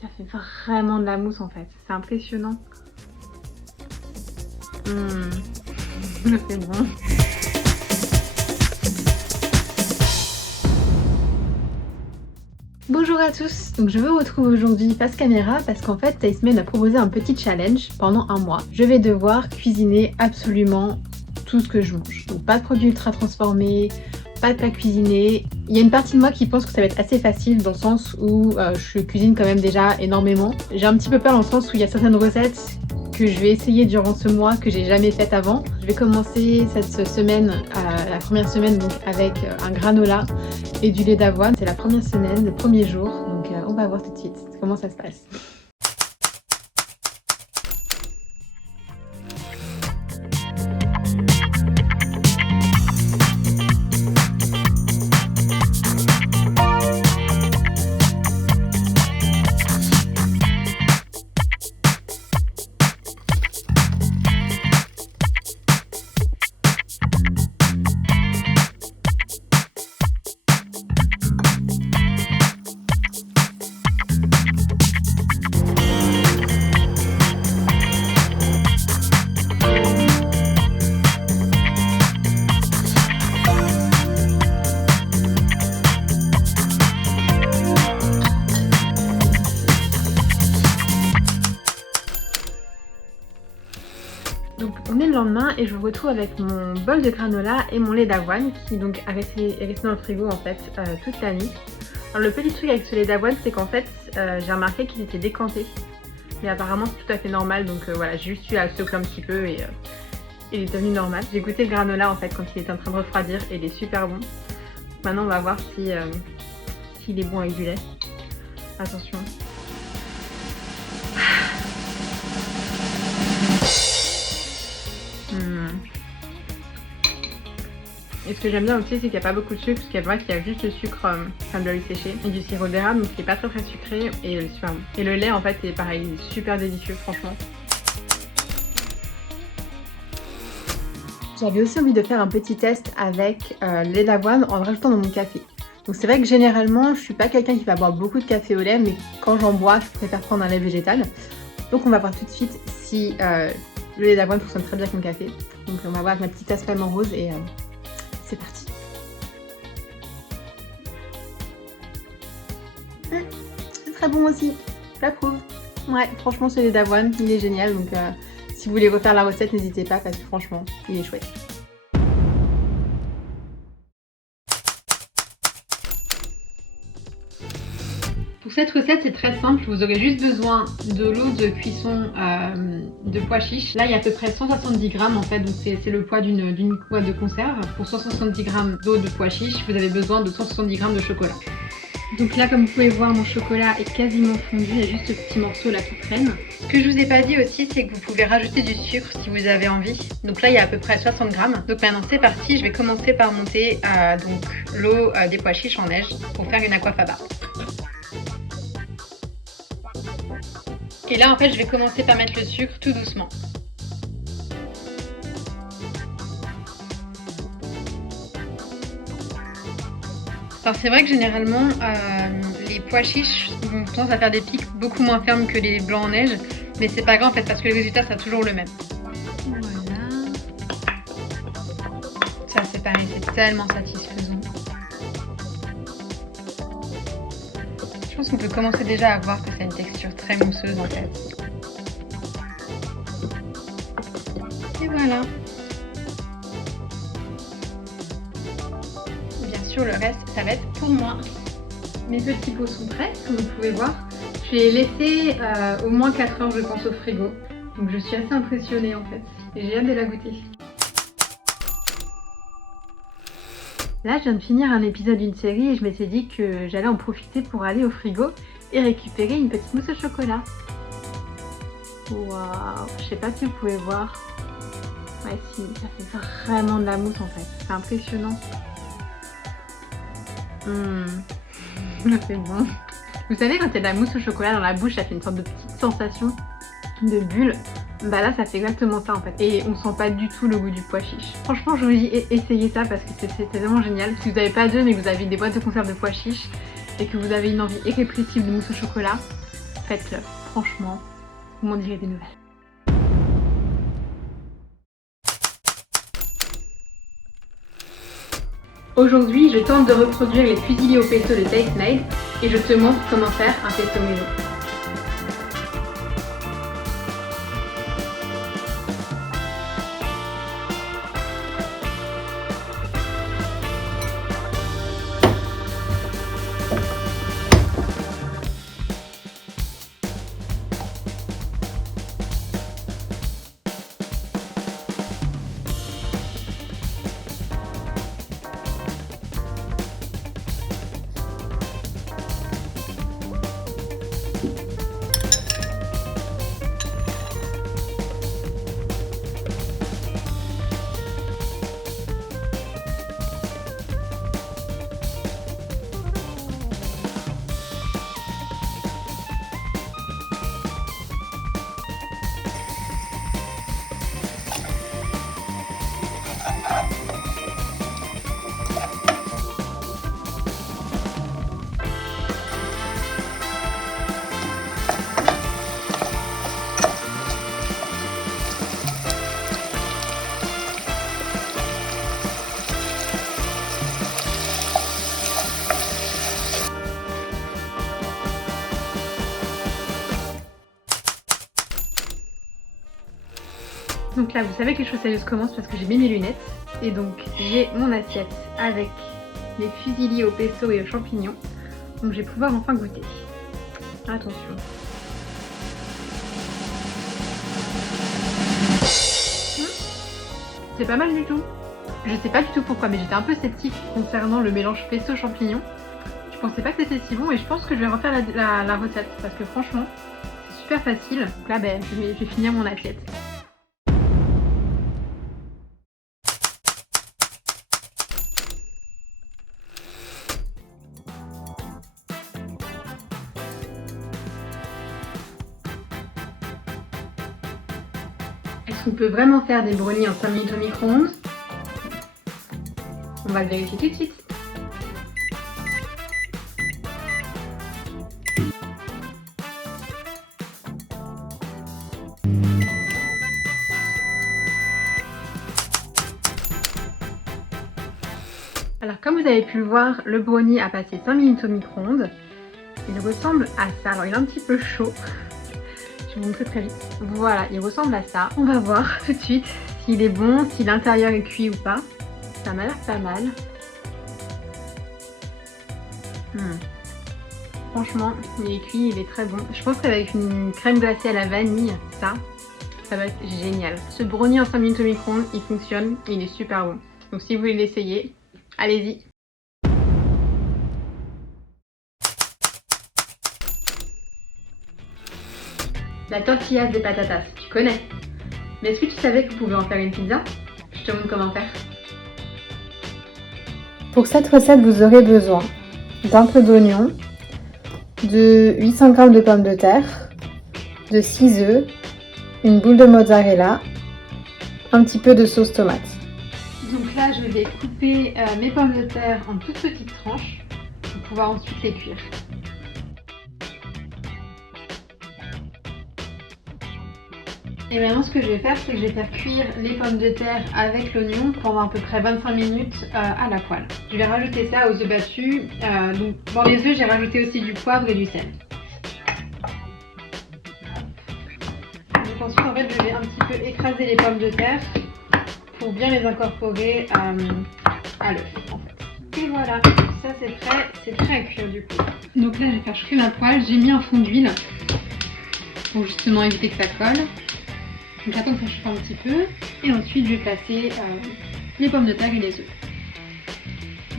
Ça fait vraiment de la mousse en fait, c'est impressionnant. C'est bon. Bonjour à tous, donc je vous retrouve aujourd'hui face caméra parce qu'en fait Taïsmen a proposé un petit challenge pendant un mois. Je vais devoir cuisiner absolument tout ce que je mange. Donc pas de produits ultra transformés, pas de plats cuisinés. Il y a une partie de moi qui pense que ça va être assez facile dans le sens où je cuisine quand même déjà énormément. J'ai un petit peu peur dans le sens où il y a certaines recettes que je vais essayer durant ce mois que j'ai jamais faites avant. Je vais commencer cette semaine, la première semaine donc avec un granola et du lait d'avoine. C'est la première semaine, le premier jour, donc on va voir tout de suite comment ça se passe. Donc on est le lendemain et je vous retrouve avec mon bol de granola et mon lait d'avoine qui donc est resté dans le frigo en fait toute la nuit. Alors le petit truc avec ce lait d'avoine c'est qu'en fait j'ai remarqué qu'il était décanté. Mais apparemment c'est tout à fait normal donc voilà, j'ai juste eu à le secouer un petit peu et il est devenu normal. J'ai goûté le granola en fait quand il était en train de refroidir et il est super bon. Maintenant on va voir s'il est bon avec du lait. Attention. Et ce que j'aime bien aussi, c'est qu'il n'y a pas beaucoup de sucre, parce qu'il y a juste le sucre, enfin de l'huile séchée, et du sirop d'érable, donc qui est pas très sucré, et il est super bon. Et le lait, en fait, est pareil, il est super délicieux, franchement. J'avais aussi envie de faire un petit test avec le lait d'avoine en le rajoutant dans mon café. Donc c'est vrai que généralement, je suis pas quelqu'un qui va boire beaucoup de café au lait, mais quand j'en bois, je préfère prendre un lait végétal. Donc on va voir tout de suite si le lait d'avoine fonctionne très bien avec mon café. Donc on va voir avec ma petite tasse flamant rose et c'est parti. C'est très bon aussi, j'approuve. Ouais, franchement ce lait d'avoine, il est génial. Donc si vous voulez refaire la recette, n'hésitez pas parce que franchement, il est chouette. Pour cette recette, c'est très simple. Vous aurez juste besoin de l'eau de cuisson de pois chiches. Là, il y a à peu près 170 grammes en fait, donc c'est le poids d'une boîte de conserve. Pour 170 grammes d'eau de pois chiches, vous avez besoin de 170 grammes de chocolat. Donc là, comme vous pouvez voir, mon chocolat est quasiment fondu. Il y a juste ce petit morceau là qui traîne. Ce que je vous ai pas dit aussi, c'est que vous pouvez rajouter du sucre si vous avez envie. Donc là, il y a à peu près 60 grammes. Donc maintenant, c'est parti. Je vais commencer par monter l'eau des pois chiches en neige pour faire une aquafaba. Et là en fait je vais commencer par mettre le sucre tout doucement. Alors c'est vrai que généralement les pois chiches ont tendance à faire des pics beaucoup moins fermes que les blancs en neige, mais c'est pas grave en fait parce que le résultat sera toujours le même. Voilà. Ça c'est pareil, c'est tellement satisfaisant. Je pense qu'on peut commencer déjà à voir que ça a une texture très mousseuse en fait. Et voilà. Bien sûr, le reste, ça va être pour moi. Mes petits pots sont prêts, comme vous pouvez voir. Je les ai laissés au moins 4 heures, je pense, au frigo. Donc je suis assez impressionnée en fait. Et j'ai hâte de la goûter. Là, je viens de finir un épisode d'une série et je m'étais dit que j'allais en profiter pour aller au frigo et récupérer une petite mousse au chocolat. Waouh, je sais pas si vous pouvez voir. Ouais, si, ça fait vraiment de la mousse en fait. C'est impressionnant. C'est bon. Vous savez, quand il y a de la mousse au chocolat dans la bouche, ça fait une sorte de petite sensation de bulle. Bah là ça fait exactement ça en fait et on sent pas du tout le goût du pois chiche. Franchement je vous dis essayez ça parce que c'est vraiment génial. Si vous n'avez pas d'œufs mais que vous avez des boîtes de conserve de pois chiches et que vous avez une envie irrépressible de mousse au chocolat, faites-le. Franchement, vous m'en direz des nouvelles. Aujourd'hui, je tente de reproduire les fusillis au pesto de Tastemade et je te montre comment faire un pesto maison. Donc là, vous savez que les choses sérieuses commencent parce que j'ai mis mes lunettes. Et donc, j'ai mon assiette avec les fusillis au pesto et aux champignons. Donc, je vais pouvoir enfin goûter. Attention. C'est pas mal du tout. Je sais pas du tout pourquoi, mais j'étais un peu sceptique concernant le mélange pesto-champignon. Je pensais pas que c'était si bon et je pense que je vais refaire la recette parce que franchement, c'est super facile. Donc là, je vais finir mon assiette. Est-ce qu'on peut vraiment faire des brownies en 5 minutes au micro-ondes? On va le vérifier tout de suite. Alors comme vous avez pu le voir, le brownie a passé 5 minutes au micro-ondes. Il ressemble à ça. Alors il est un petit peu chaud. Je vais vous montrer très vite. Voilà, il ressemble à ça. On va voir tout de suite s'il est bon, si l'intérieur est cuit ou pas. Ça m'a l'air pas mal. Franchement, il est cuit, il est très bon. Je pense qu'avec une crème glacée à la vanille, ça va être génial. Ce brownie en 5 minutes au micro-ondes, il fonctionne et il est super bon. Donc si vous voulez l'essayer, allez-y. La tortilla de patatas, tu connais. Mais est-ce que tu savais que vous pouvez en faire une pizza? Je te montre comment faire. Pour cette recette, vous aurez besoin d'un peu d'oignon, de 800 g de pommes de terre, de 6 œufs, une boule de mozzarella, un petit peu de sauce tomate. Donc là, je vais couper mes pommes de terre en toutes petites tranches pour pouvoir ensuite les cuire. Et maintenant, ce que je vais faire, c'est que je vais faire cuire les pommes de terre avec l'oignon pendant à peu près 25 minutes à la poêle. Je vais rajouter ça aux œufs battus. Donc, dans les œufs, j'ai rajouté aussi du poivre et du sel. Donc ensuite, en fait, je vais un petit peu écraser les pommes de terre pour bien les incorporer à l'œuf, en fait. Et voilà, ça c'est prêt à cuire du coup. Donc là, je vais faire chauffer ma poêle. J'ai mis un fond d'huile pour justement éviter que ça colle. Donc j'attends que ça chauffe un petit peu et ensuite je vais placer les pommes de terre et les œufs.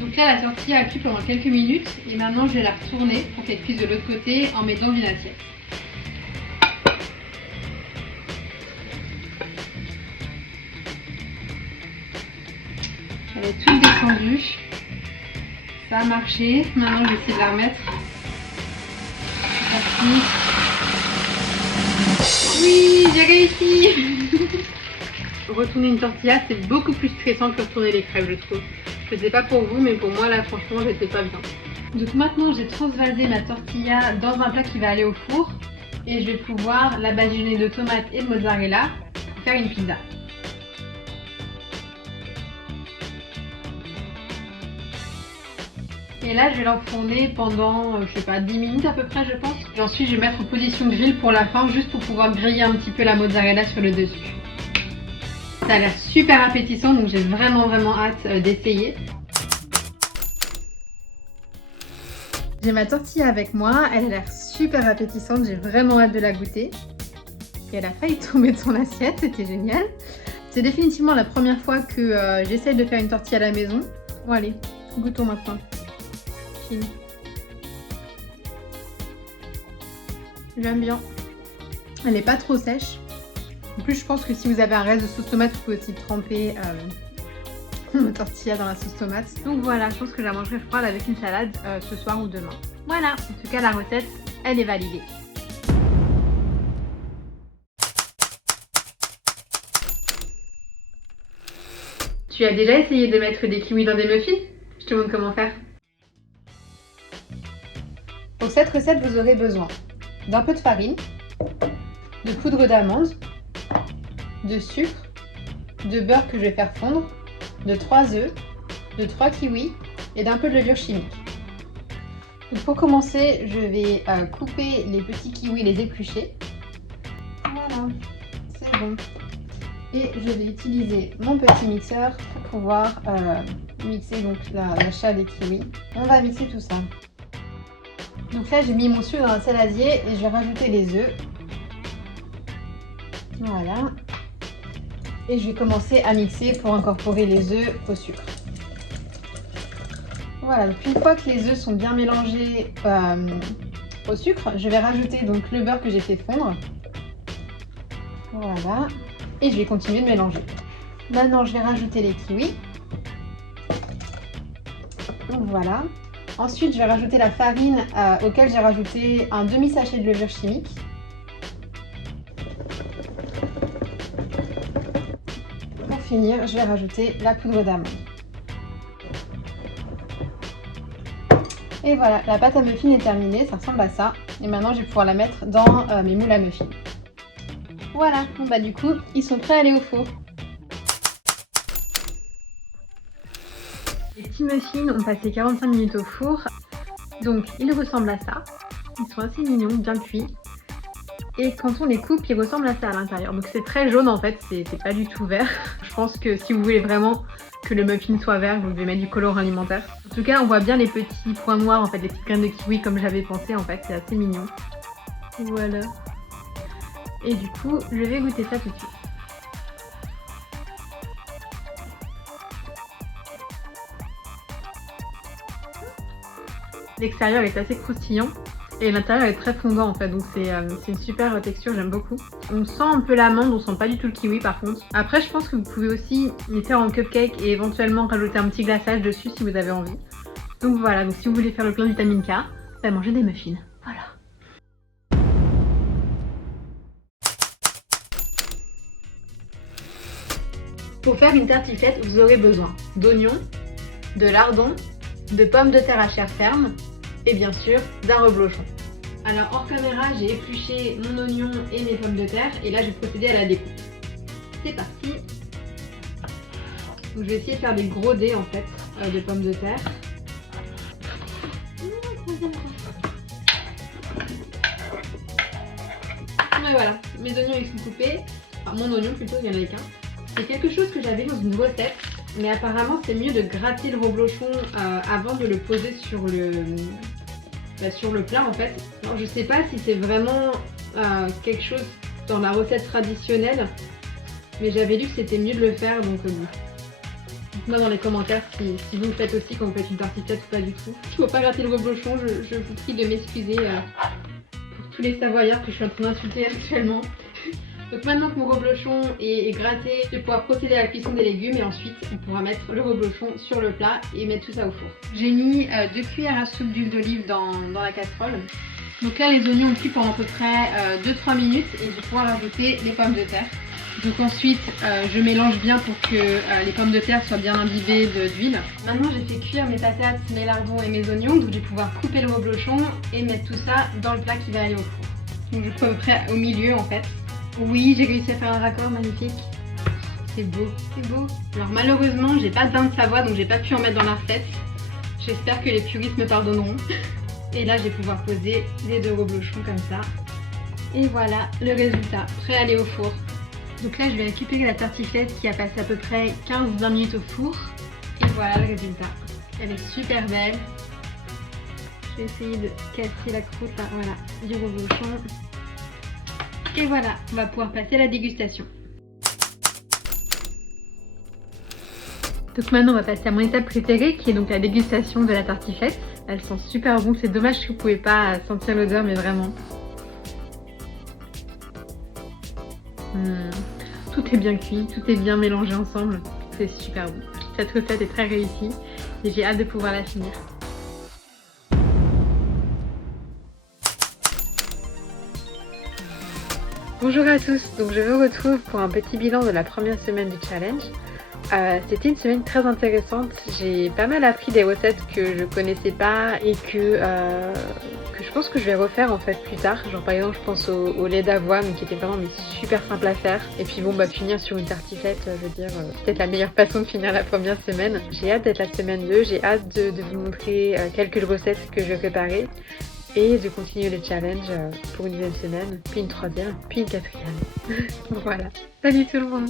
Donc là la tortilla a cuit pendant quelques minutes et maintenant je vais la retourner pour qu'elle cuise de l'autre côté en mettant dans une assiette. Elle est toute descendue, ça a marché, maintenant je vais essayer de la remettre. Oui, j'ai réussi. Retourner une tortilla, c'est beaucoup plus stressant que retourner les crêpes, je trouve. Je sais pas pour vous, mais pour moi, là, franchement, j'étais pas bien. Donc maintenant, j'ai transvasé ma tortilla dans un plat qui va aller au four. Et je vais pouvoir la badigeonner de tomates et de mozzarella pour faire une pizza. Et là, je vais l'enfourner pendant, je sais pas, 10 minutes à peu près, je pense. Et ensuite, je vais mettre en position de grill pour la fin, juste pour pouvoir griller un petit peu la mozzarella sur le dessus. Ça a l'air super appétissant, donc j'ai vraiment hâte d'essayer. J'ai ma tortilla avec moi, elle a l'air super appétissante, j'ai vraiment hâte de la goûter. Et elle a failli tomber de son assiette, c'était génial. C'est définitivement la première fois que j'essaye de faire une tortilla à la maison. Bon allez, goûtons maintenant. J'aime bien. Elle n'est pas trop sèche. En plus, je pense que si vous avez un reste de sauce tomate, vous pouvez aussi tremper votre tortilla dans la sauce tomate. Donc voilà, je pense que je la mangerai froide avec une salade ce soir ou demain. Voilà, en tout cas la recette, elle est validée. Tu as déjà essayé de mettre des kiwis dans des muffins? Je te montre comment faire. Pour cette recette, vous aurez besoin d'un peu de farine, de poudre d'amande, de sucre, de beurre que je vais faire fondre, de 3 œufs, de 3 kiwis et d'un peu de levure chimique. Donc pour commencer, je vais couper les petits kiwis, les éplucher. Voilà, c'est bon. Et je vais utiliser mon petit mixeur pour pouvoir mixer donc l'achat des kiwis. On va mixer tout ça. Donc là, j'ai mis mon sucre dans un saladier et je vais rajouter les œufs. Voilà. Et je vais commencer à mixer pour incorporer les œufs au sucre. Voilà, donc une fois que les œufs sont bien mélangés au sucre, je vais rajouter donc le beurre que j'ai fait fondre. Voilà. Et je vais continuer de mélanger. Maintenant, je vais rajouter les kiwis. Donc voilà. Ensuite, je vais rajouter la farine auquel j'ai rajouté un demi-sachet de levure chimique. Pour finir, je vais rajouter la poudre d'amande. Et voilà, la pâte à muffins est terminée, ça ressemble à ça. Et maintenant, je vais pouvoir la mettre dans mes moules à muffins. Voilà, bon bah du coup, ils sont prêts à aller au four. Les petits muffins ont passé 45 minutes au four, donc ils ressemblent à ça. Ils sont assez mignons, bien cuits. Et quand on les coupe, ils ressemblent à ça à l'intérieur. Donc c'est très jaune en fait, c'est pas du tout vert. Je pense que si vous voulez vraiment que le muffin soit vert, vous devez mettre du colorant alimentaire. En tout cas, on voit bien les petits points noirs, en fait, les petites graines de kiwi comme j'avais pensé en fait, c'est assez mignon. Voilà. Et du coup, je vais goûter ça tout de suite. L'extérieur est assez croustillant et l'intérieur est très fondant en fait, donc c'est une super texture, j'aime beaucoup. On sent un peu l'amande, on sent pas du tout le kiwi par contre. Après, je pense que vous pouvez aussi les faire en cupcake et éventuellement rajouter un petit glaçage dessus si vous avez envie. Donc voilà, donc si vous voulez faire le plein de vitamine K, bah mangez des muffins. Voilà. Pour faire une tartiflette, vous aurez besoin d'oignons, de lardons, de pommes de terre à chair ferme et bien sûr d'un reblochon. Alors hors caméra, j'ai épluché mon oignon et mes pommes de terre et là je vais procéder à la découpe. C'est parti. Donc, je vais essayer de faire des gros dés en fait de pommes de terre. Et voilà, mes oignons ils sont coupés. Enfin mon oignon plutôt, il y en avait qu'un. C'est quelque chose que j'avais dans une recette, mais apparemment c'est mieux de gratter le reblochon avant de le poser sur le plat en fait. Alors je sais pas si c'est vraiment quelque chose dans la recette traditionnelle, mais j'avais lu que c'était mieux de le faire, donc dites-moi dans les commentaires si vous le faites aussi quand vous faites une tartiflette ou pas du tout. Il ne faut pas gratter le reblochon, je vous prie de m'excuser pour tous les savoyards que je suis en train d'insulter actuellement. Donc maintenant que mon reblochon est gratté, je vais pouvoir procéder à la cuisson des légumes et ensuite on pourra mettre le reblochon sur le plat et mettre tout ça au four. J'ai mis 2 cuillères à soupe d'huile d'olive dans la casserole. Donc là les oignons ont cuit pendant à peu près 2-3 minutes et je vais pouvoir ajouter les pommes de terre. Donc ensuite je mélange bien pour que les pommes de terre soient bien imbibées d'huile. Maintenant j'ai fait cuire mes patates, mes lardons et mes oignons, donc je vais pouvoir couper le reblochon et mettre tout ça dans le plat qui va aller au four. Donc je coupe à peu près au milieu en fait. Oui, j'ai réussi à faire un raccord magnifique. C'est beau, c'est beau. Alors malheureusement, j'ai pas de bain de Savoie, donc j'ai pas pu en mettre dans la recette. J'espère que les puristes me pardonneront. Et là, je vais pouvoir poser les 2 reblochons comme ça. Et voilà le résultat, prêt à aller au four. Donc là, je vais récupérer la tartiflette qui a passé à peu près 15-20 minutes au four. Et voilà le résultat. Elle est super belle. Je vais essayer de casser la croûte là, voilà, du reblochon. Et voilà, on va pouvoir passer à la dégustation. Donc maintenant on va passer à mon étape préférée qui est donc la dégustation de la tartiflette. Elle sent super bon, c'est dommage que vous ne pouvez pas sentir l'odeur mais vraiment. Tout est bien cuit, tout est bien mélangé ensemble, c'est super bon. Cette recette est très réussie et j'ai hâte de pouvoir la finir. Bonjour à tous, donc je vous retrouve pour un petit bilan de la première semaine du challenge. C'était une semaine très intéressante, j'ai pas mal appris des recettes que je connaissais pas et que je pense que je vais refaire en fait plus tard. Genre par exemple je pense au lait d'avoine qui était vraiment super simple à faire. Et puis bon finir sur une tartiflette, je veux dire, c'est peut-être la meilleure façon de finir la première semaine. J'ai hâte d'être la semaine 2, j'ai hâte de vous montrer quelques recettes que je vais préparer. Et de continuer les challenges pour une deuxième semaine, puis une troisième, puis une quatrième. Voilà. Salut tout le monde!